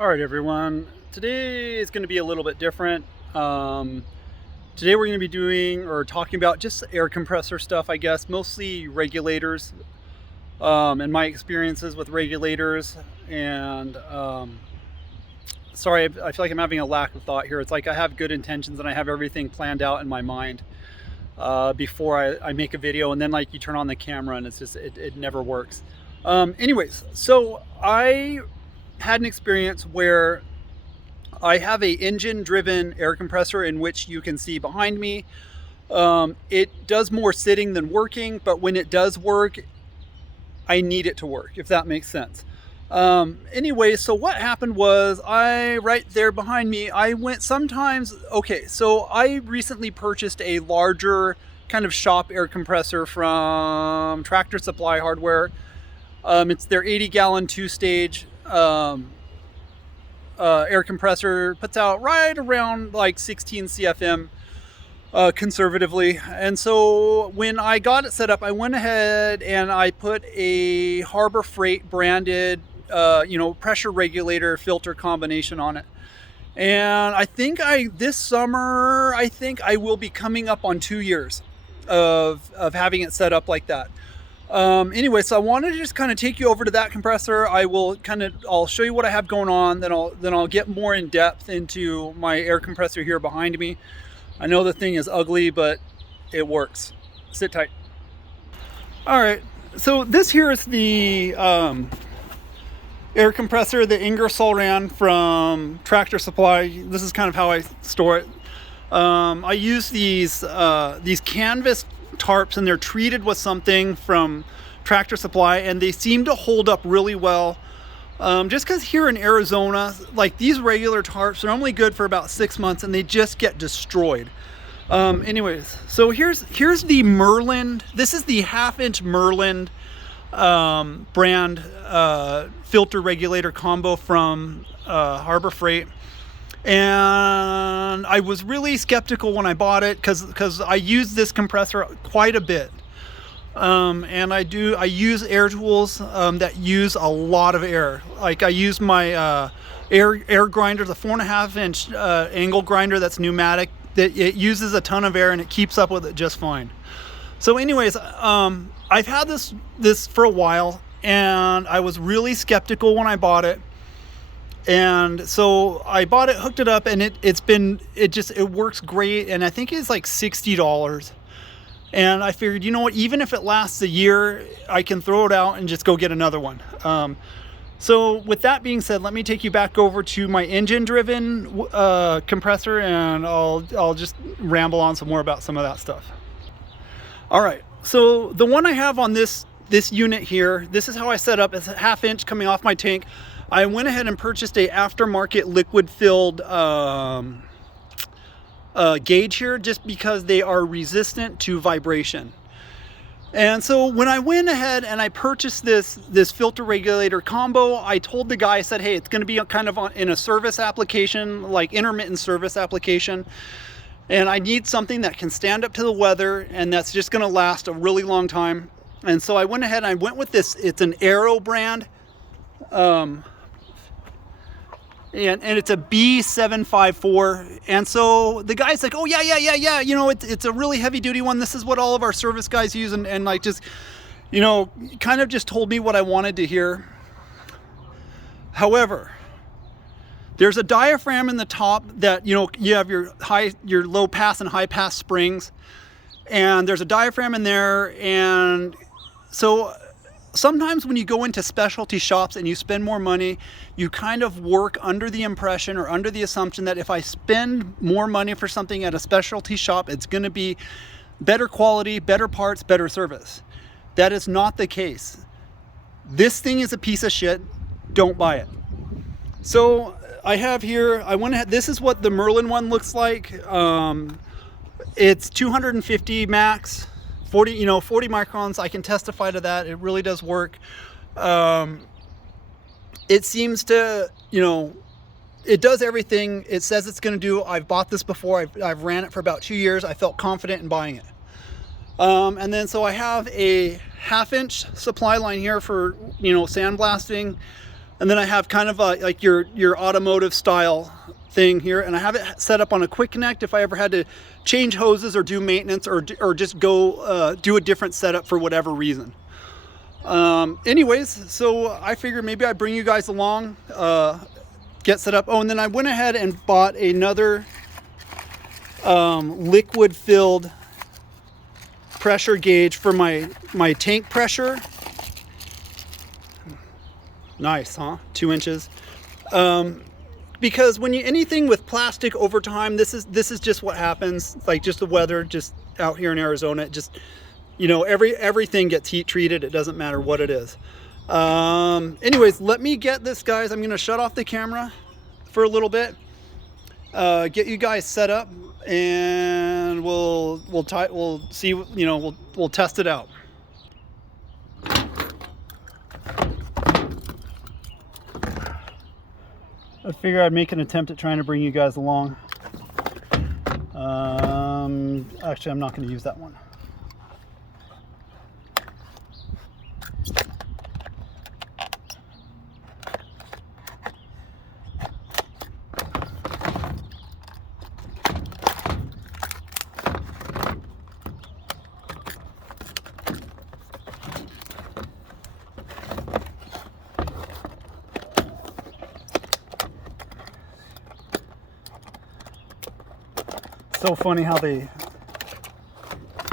All right, everyone. Today is going to be a little bit different. Today we're going to be doing or talking about just air compressor stuff, I guess, mostly regulators, and my experiences with regulators. And sorry, I feel like I'm having a lack of thought here. It's like I have good intentions and I have everything planned out in my mind before I make a video, and then like you turn on the camera and it's just it never works. Anyways, so I had an experience where I have a engine driven air compressor in which you can see behind me. It does more sitting than working, but when it does work, I need it to work, if that makes sense. Anyway, so what happened was right there behind me, I went sometimes, okay, so I recently purchased a larger kind of shop air compressor from Tractor Supply Hardware. It's their 80-gallon two-stage air compressor, puts out right around like 16 CFM conservatively. And so when I got it set up, I went ahead and I put a Harbor Freight branded pressure regulator filter combination on it. And I think this summer I will be coming up on 2 years of having it set up like that. Anyway, so I wanted to just kind of take you over to that compressor. I'll show you what I have going on. Then I'll get more in depth into my air compressor here behind me. I know the thing is ugly, but it works. Sit tight. All right. So this here is the air compressor, the Ingersoll Rand from Tractor Supply. This is kind of how I store it. I use these canvas tarps, and they're treated with something from Tractor Supply, and they seem to hold up really well. Just because here in Arizona, like these regular tarps are only good for about 6 months and they just get destroyed. Anyways, so here's the Merlin. This is the 1/2-inch Merlin brand filter regulator combo from Harbor Freight. And I was really skeptical when I bought it because I use this compressor quite a bit. And I use air tools that use a lot of air. Like I use my air grinder, the 4.5-inch angle grinder that's pneumatic. That it uses a ton of air and it keeps up with it just fine. So anyways, I've had this for a while, and I was really skeptical when I bought it. And so I bought it, hooked it up, and it works great. And I think it's like $60. And I figured, you know what, even if it lasts a year, I can throw it out and just go get another one. So with that being said, let me take you back over to my engine-driven compressor, and I'll just ramble on some more about some of that stuff. All right, so the one I have on this unit here, this is how I set up. It's a 1/2-inch coming off my tank. I went ahead and purchased a aftermarket liquid-filled gauge here, just because they are resistant to vibration. And so when I went ahead and I purchased this filter regulator combo, I told the guy, I said, hey, it's going to be kind of in a service application, like intermittent service application. And I need something that can stand up to the weather and that's just going to last a really long time. And so I went ahead and I went with this. It's an Aero brand. And it's a B754. And so the guy's like, oh yeah, you know, it's a really heavy duty one. This is what all of our service guys use. And like, just, you know, kind of just told me what I wanted to hear. However, there's a diaphragm in the top that, you know, you have your low pass and high pass springs, and there's a diaphragm in there. And so sometimes when you go into specialty shops and you spend more money, you kind of work under the impression or under the assumption that if I spend more money for something at a specialty shop, it's going to be better quality, better parts, better service. That is not the case. This thing is a piece of shit. Don't buy it. So I have here, this is what the Merlin one looks like. It's 250 max. 40 microns. I can testify to that. It really does work. It seems to, it does everything it says it's going to do. I've bought this before. I've ran it for about 2 years. I felt confident in buying it. And then so I have a 1/2-inch supply line here for, sandblasting. And then I have kind of like your automotive style thing here, and I have it set up on a quick connect if I ever had to change hoses or do maintenance or just go do a different setup for whatever reason. Anyways, so I figured maybe I'd bring you guys along, get set up. Oh, and then I went ahead and bought another liquid filled pressure gauge for my tank pressure. Nice, huh? 2 inches. Because when you anything with plastic over time, this is just what happens. Like just the weather, just out here in Arizona, it just, you know, everything gets heat treated. It doesn't matter what it is. Anyways, let me get this, guys. I'm gonna shut off the camera for a little bit, get you guys set up, and we'll see. You know, we'll test it out. I figure I'd make an attempt at trying to bring you guys along. Actually, I'm not going to use that one. So funny how they,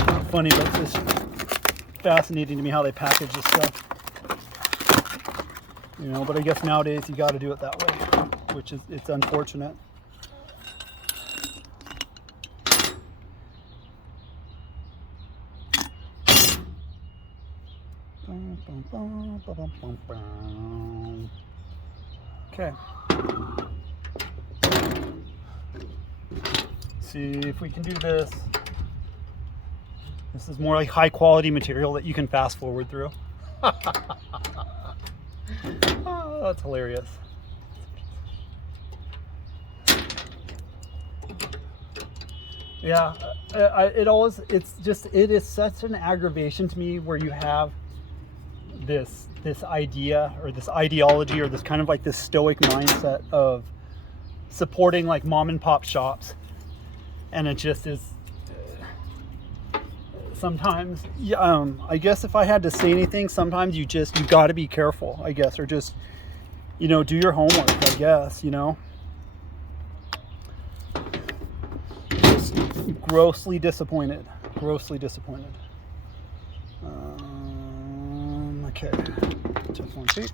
not funny, but it's just fascinating to me how they package this stuff. You know, but I guess nowadays you got to do it that way, which is, it's unfortunate. Okay. See if we can do this. This is more like high quality material that you can fast forward through. Oh, that's hilarious. Yeah, it is such an aggravation to me where you have this idea or this ideology or this kind of like this stoic mindset of supporting like mom and pop shops. And it just is sometimes, I guess if I had to say anything, sometimes you got to be careful, I guess, or just, you know, do your homework, I guess, you know. Just grossly disappointed. Okay, Teflon tape.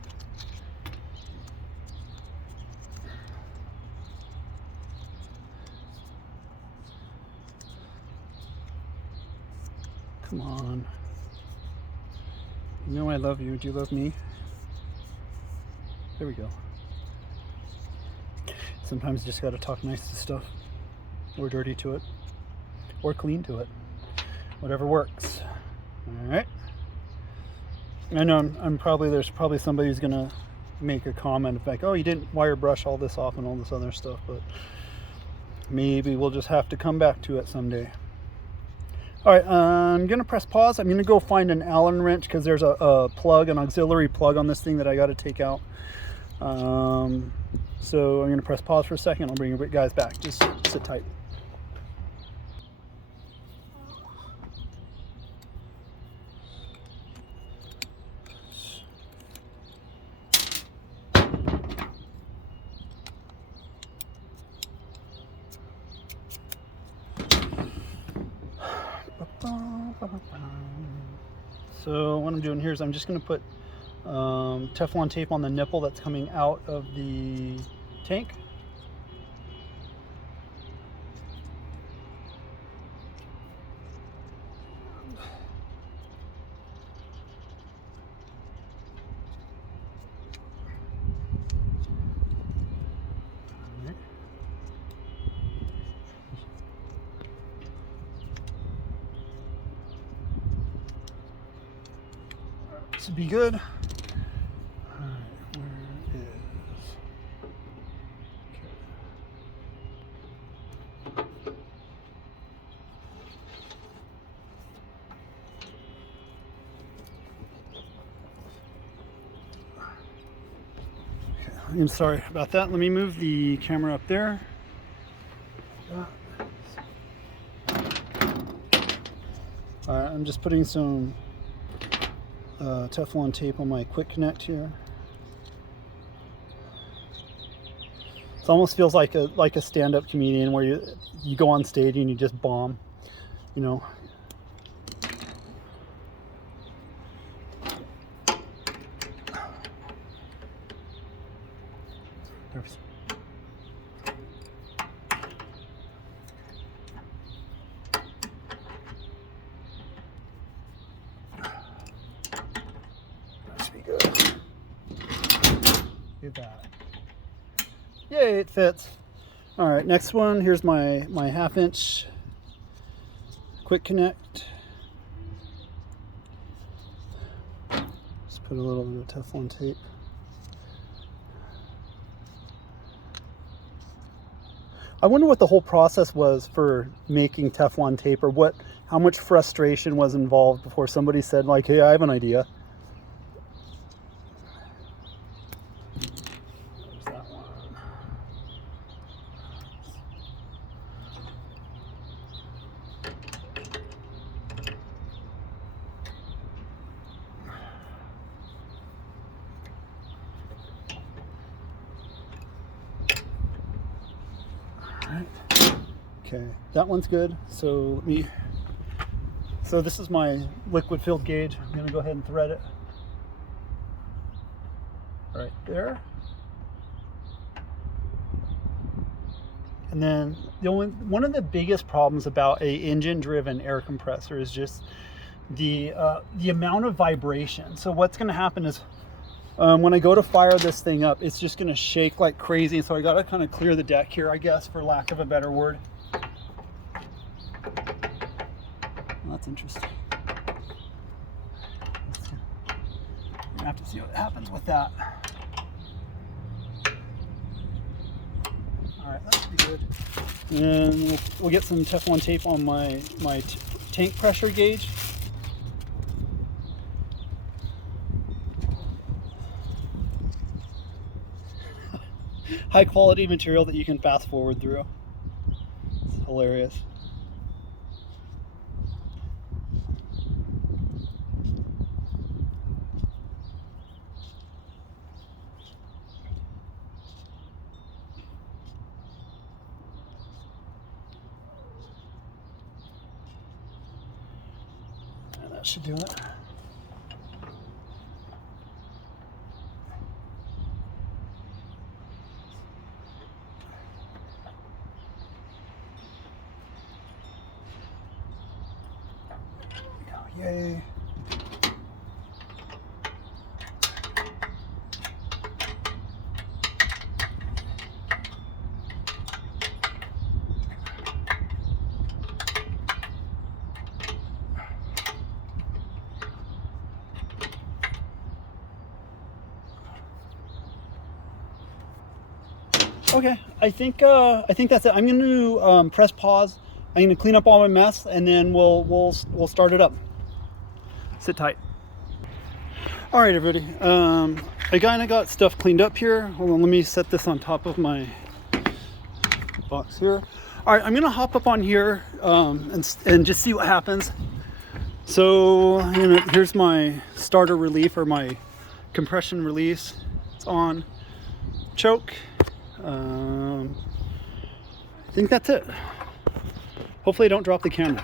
Come on. You know I love you. Do you love me? There we go. Sometimes you just gotta talk nice to stuff. Or dirty to it. Or clean to it. Whatever works. Alright. I know there's probably somebody who's gonna make a comment of like, oh, you didn't wire brush all this off and all this other stuff, but maybe we'll just have to come back to it someday. All right, I'm gonna press pause. I'm gonna go find an Allen wrench because there's a plug, an auxiliary plug on this thing that I got to take out. So I'm gonna press pause for a second. I'll bring you guys back. Just sit tight. So what I'm doing here is I'm just going to put Teflon tape on the nipple that's coming out of the tank. This would be good. Alright, where is... I'm sorry about that. Let me move the camera up there. Alright, I'm just putting some Teflon tape on my quick connect here. It almost feels like a stand-up comedian where you go on stage and you just bomb, you know. There's that should be good. Get that. Yay, it fits. All right, next one. Here's my 1/2 inch quick connect. Just put a little bit of Teflon tape. I wonder what the whole process was for making Teflon tape, or how much frustration was involved before somebody said, like, hey, I have an idea. There's that one. Okay, that one's good. So this is my liquid filled gauge. I'm gonna go ahead and thread it right there. And then one of the biggest problems about a engine driven air compressor is just the amount of vibration. So what's gonna happen is when I go to fire this thing up, it's just gonna shake like crazy. So I gotta kind of clear the deck here, I guess, for lack of a better word. Well, that's interesting. We're gonna have to see what happens with that. All right, that should be good. And we'll get some Teflon tape on my tank pressure gauge. High quality material that you can fast forward through. It's hilarious. And that should do it. Yay. Okay, I think that's it. I'm going to press pause. I'm going to clean up all my mess, and then we'll start it up. Sit tight. All right, everybody. I kind of got stuff cleaned up here. Hold on, let me set this on top of my box here. All right, I'm gonna hop up on here and just see what happens. So here's my starter relief, or my compression release. It's on. Choke. I think that's it. Hopefully I don't drop the camera.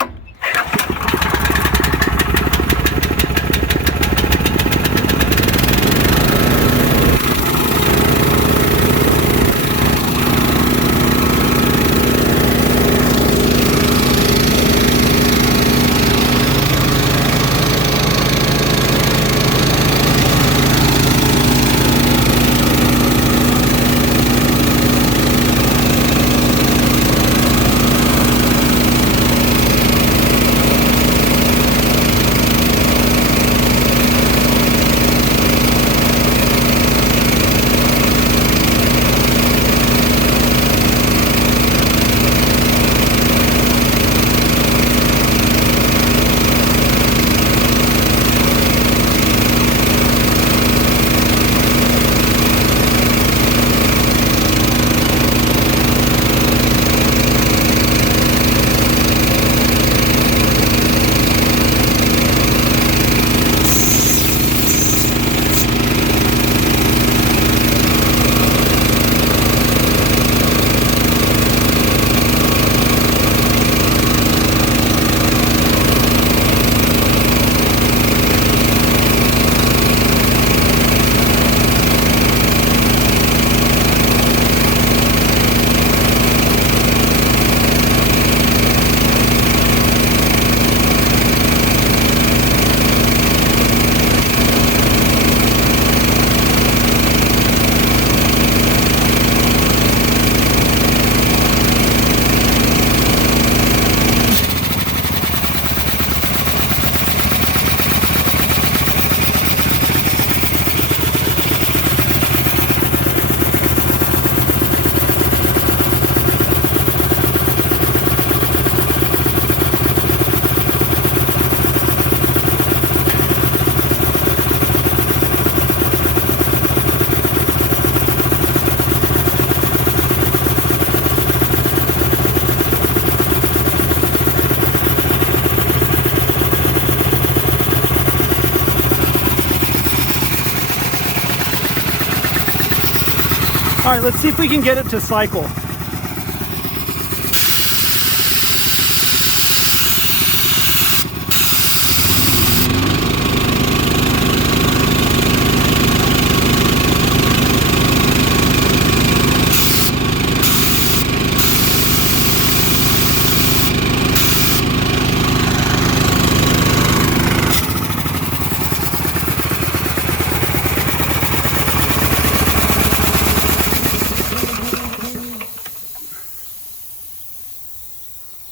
All right, let's see if we can get it to cycle.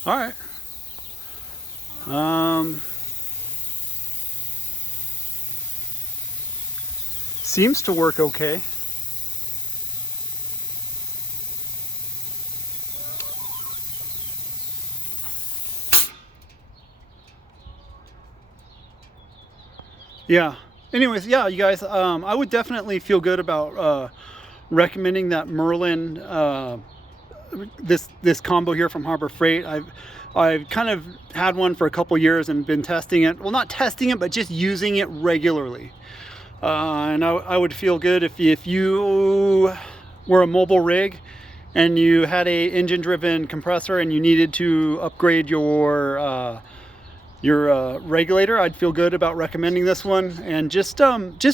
All right. Seems to work okay. Yeah. Anyways, yeah, you guys, I would definitely feel good about recommending that Merlin this combo here from Harbor Freight. I've kind of had one for a couple years and been testing it. Well, not testing it, but just using it regularly. And I would feel good if you were a mobile rig and you had a engine-driven compressor and you needed to upgrade your regulator. I'd feel good about recommending this one. And just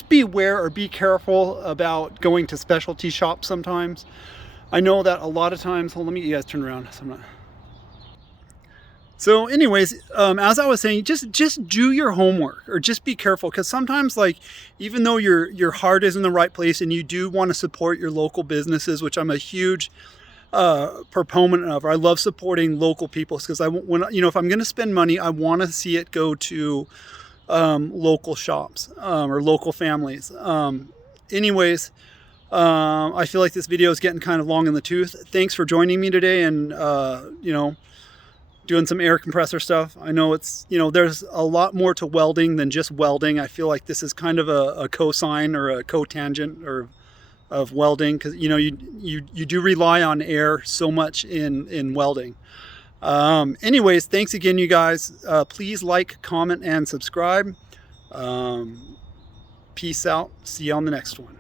beware or be careful about going to specialty shops sometimes. I know that a lot of times, hold on, let me get you guys turn around. So anyways, as I was saying, just do your homework, or just be careful, because sometimes, like, even though your heart is in the right place and you do want to support your local businesses, which I'm a huge proponent of, or I love supporting local people, because if I'm going to spend money, I want to see it go to local shops or local families. Anyways, I feel like this video is getting kind of long in the tooth. Thanks for joining me today, and doing some air compressor stuff. I know there's a lot more to welding than just welding. I feel like this is kind of a cosine or a cotangent of welding, because you do rely on air so much in welding. Anyways, thanks again, you guys. Please like, comment, and subscribe. Peace out. See you on the next one.